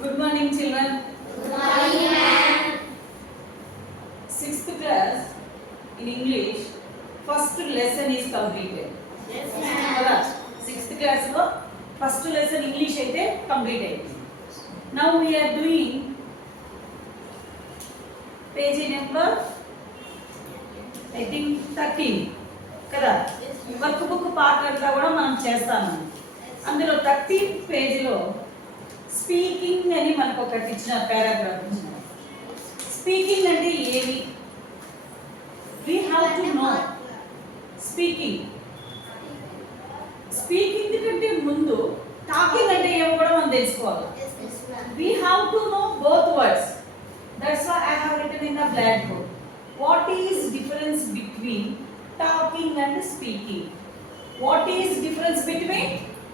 Good morning, children. Good morning, ma'am. 6th class in English, first lesson is completed. Yes, Kada? ma'am. 6th class lo first lesson English aithe completed. Now we are doing page number I think 13. Kada? Work book part అంతా కూడా మనం చేస్తాము. అందులో 13th page లో స్పీకింగ్ అని మనకు ఒకటి ఇచ్చిన పారాగ్రాఫ్ ఇచ్చిన. స్పీకింగ్ అంటే ఏమి? We have to know speaking. Speaking కంటే ముందు టాకింగ్ అంటే ఏమో కూడా మనం తెలుసుకోవాలి. We have to know both words. That's why I have written in the blackboard. What is difference between talking and speaking? What is difference between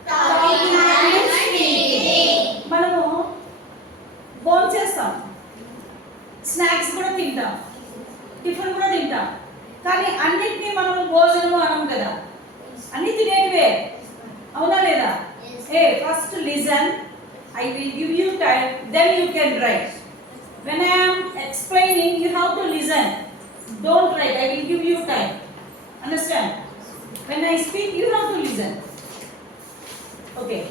Talking and speaking. మనము భోజనం చేస్తాం, స్నాక్స్ కూడా తింటాం, టిఫిన్ కూడా తింటాం, కానీ అన్నిటినీ మనం భోజనము అనం కదా. అన్ని తినేటివే, అవునా లేదా? First listen, I will give you time, then you can write. When I am explaining, you have to listen. Don't write. I will give you time. Understand? When I speak, you have to listen. Okay.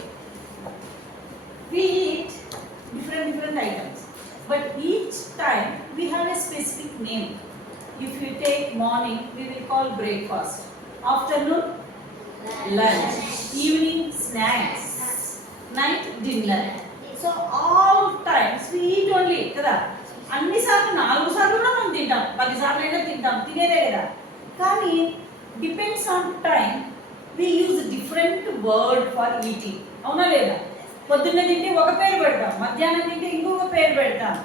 We eat different items, but each time we have a specific name. If you take morning, we will call breakfast. Afternoon, lunch. Evening, snacks. Night, dinner. So all times we eat only, కదా? అన్ని సార్లు 4 సార్లు కూడా మనం తింటాం, 10 సార్లు అయినా తింటాం, తినేదే కదా. కానీ depends on time we use different word for eating, అవునా లేదా? పొద్దున్న తింటే ఒక పేరు పెడతాం, మధ్యాహ్నం తింటే ఇంకొక పేరు పెడతాం,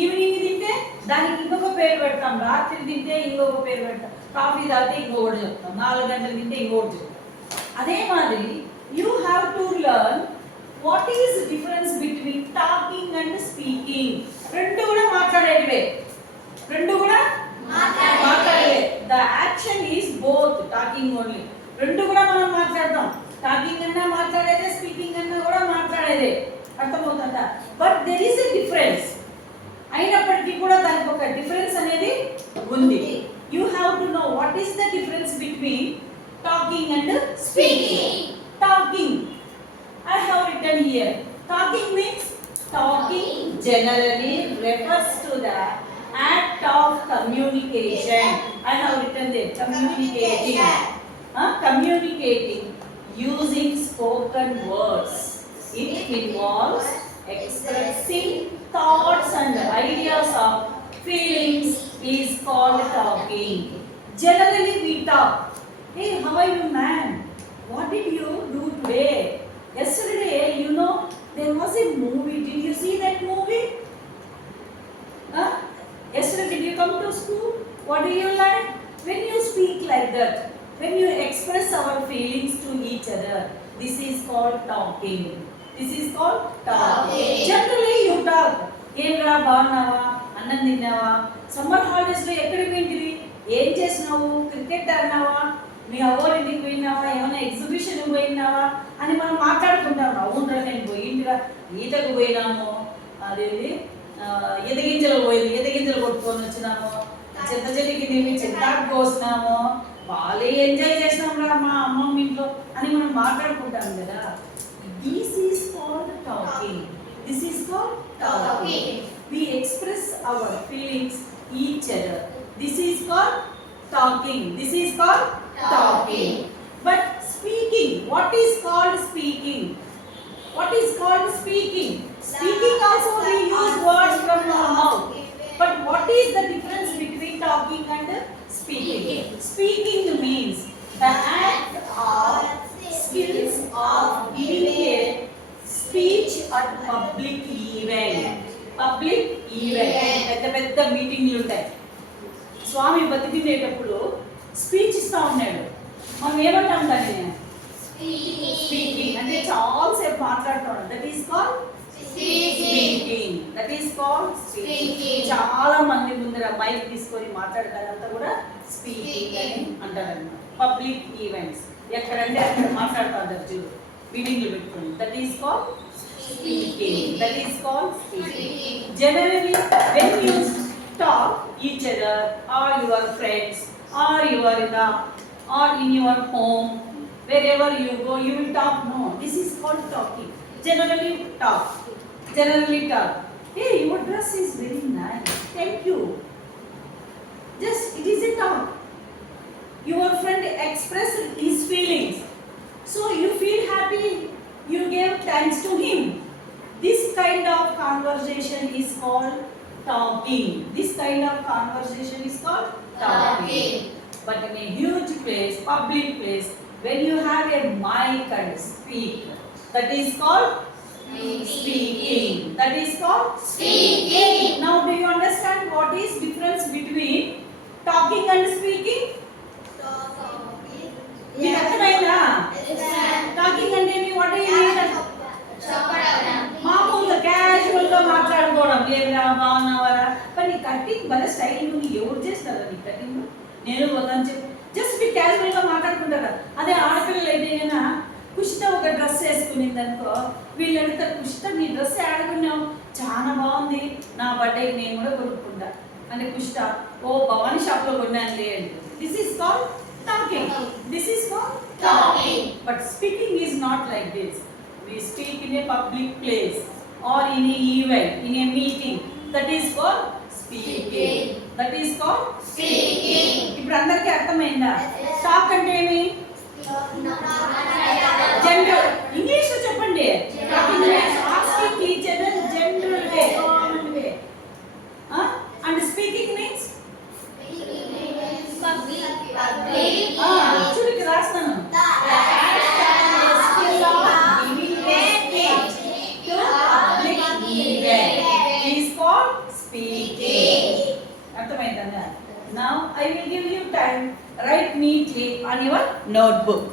ఈవినింగ్ తింటే దానికి ఇంకొక పేరు పెడతాం, రాత్రి తింటే ఇంకొక పేరు పెడతాం, కాఫీ తాగితే ఇంకొకటి చెప్తాం, 4 గంటలు తింటే ఇంకొకటి చెప్తాం. అదే మాదిరి you have to learn what is difference between talking and speaking. రెండు కూడా మాట్లాడేటివే, రెండు కూడా మాట్లాడేవే. The action is both talking only. రెండు కూడా మనం మాట్లాడతాం, టాకింగ్ అన్నా మాట్లాడేదే, స్పీకింగ్ అన్నా కూడా మాట్లాడేదే. అర్థమవుతుందా? But there is a difference. అయినప్పటికీ కూడా దానికి ఒక డిఫరెన్స్ అనేది ఉంది. You have to know what is the difference between talking and speaking. Talking I have written here. Talking means talking generally refers to the act of communication. I have written there communicating. Communicating using spoken words. It involves expressing thoughts and ideas of feelings is called talking. Generally we talk. Hey, how are you, man? What did you do today? Yesterday, you know, there was a movie. Did you see that movie? Yesterday, did you come to school? What do you learn? When you speak like that, when you express our feelings to each other, this is called talking. This is called talking. Generally, you talk. Emra baanava, annam tinnava. Summer holidays lo ekkadi poyintivi? Em chesinavu? Cricket aadnava? మీ అవ్వోళ్ళ ఇంటికి పోయినావా, ఏమైనా ఎగ్జిబిషన్ పోయినావా అని మనం మాట్లాడుకుంటాం. అవునరా నేను పోయింటిరా, ఈతకు పోయినాము, అదేంటి ఈతగింజలు కొట్టుకొని వచ్చినాము, చెత్త చెట్టుకి నీవి చెత్తాకు కోసినాము, బాగా ఎంజాయ్ చేసినాం రా మా అమ్మమ్మ ఇంట్లో అని మనం మాట్లాడుకుంటాం కదా. This is called talking. This is called talking. We express our feelings each other. This is called talking. This is called talking. But speaking, what is called speaking? What is called speaking? Speaking also we use words from our mouth. But what is the difference between talking and speaking? Speaking means the act or skills of giving a speech at public event. Public event. పెద్ద మీటింగ్లు ఉంటాయి. స్వామి బతికినేటప్పుడు స్పీచ్ ఇస్తా ఉన్నాడు. మనం ఏమంటాం దాన్ని? స్పీకింగ్. అంటే చాలాసేపు మాట్లాడుతాం. That is called speaking. That is called speaking. చాలా మంది ముందర మైక్ తీసుకొని మాట్లాడతారంతా కూడా స్పీకింగ్ అని అంటారన్నమాట. పబ్లిక్ ఈవెంట్స్ ఎక్కడంటే అక్కడ మాట్లాడుతారు చూడు, మీటింగ్లు పెట్టుకొని. That is called Speaking. That is called speaking. Speaking. Generally, when you talk each other or your friends or you are in your home, wherever you go, you will talk. No, this is called talking. Generally talk. Generally talk. Hey, your dress is very nice. Thank you. Just it is a talk. Your friend expressed his feelings. So you feel happy. You gave thanks to him. This kind of conversation is called talking. This kind of conversation is called talking. But in a huge place, public place, when you have a mic and speak, that is called speaking. That is called Speaking. Now, do you understand what is difference between talking and speaking? మీకు అర్థమైందా? టాకింగ్ అంటే what you mean? మామూలుగా క్యాజువల్ గా మాట్లాడుకోవడం. ఏరా బాగున్నావరా? కానీ నీ కటింగ్ భలే స్టైల్ ఉంది. ఎవరు చేస్తారా నీ కటింగ్? నేను వద్దని చెప్పి జస్ట్ మీరు క్యాజువల్ గా మాట్లాడుకుంటారా? అదే ఆడపిల్లలు అయితే కన్నా కుషిత ఒక డ్రెస్ వేసుకునింది అనుకో, వీళ్ళు అడుగుతారు కుషిత నీ డ్రెస్ ఆడుకున్నావు చాలా బాగుంది, నా బర్త్డేకి నేను కూడా కొనుక్కుంటా అంటే కుషిత ఓ భవానీ షాప్లో కొన్నానులే అంటే. This is called talking. This is called Talking. But speaking is not like this. We speak in a public place or in a event, in a meeting. That is called speaking. That is called Speaking. ఇప్పుడు అందరికీ అర్థమైందా? టాక్ అంటే ఏమి? General English లో చెప్పండి. Talking means asking each other general way, common way. And speaking means చూడికి రాస్తాను. అర్థమైందా? Now I will give you time. Write neatly on your notebook.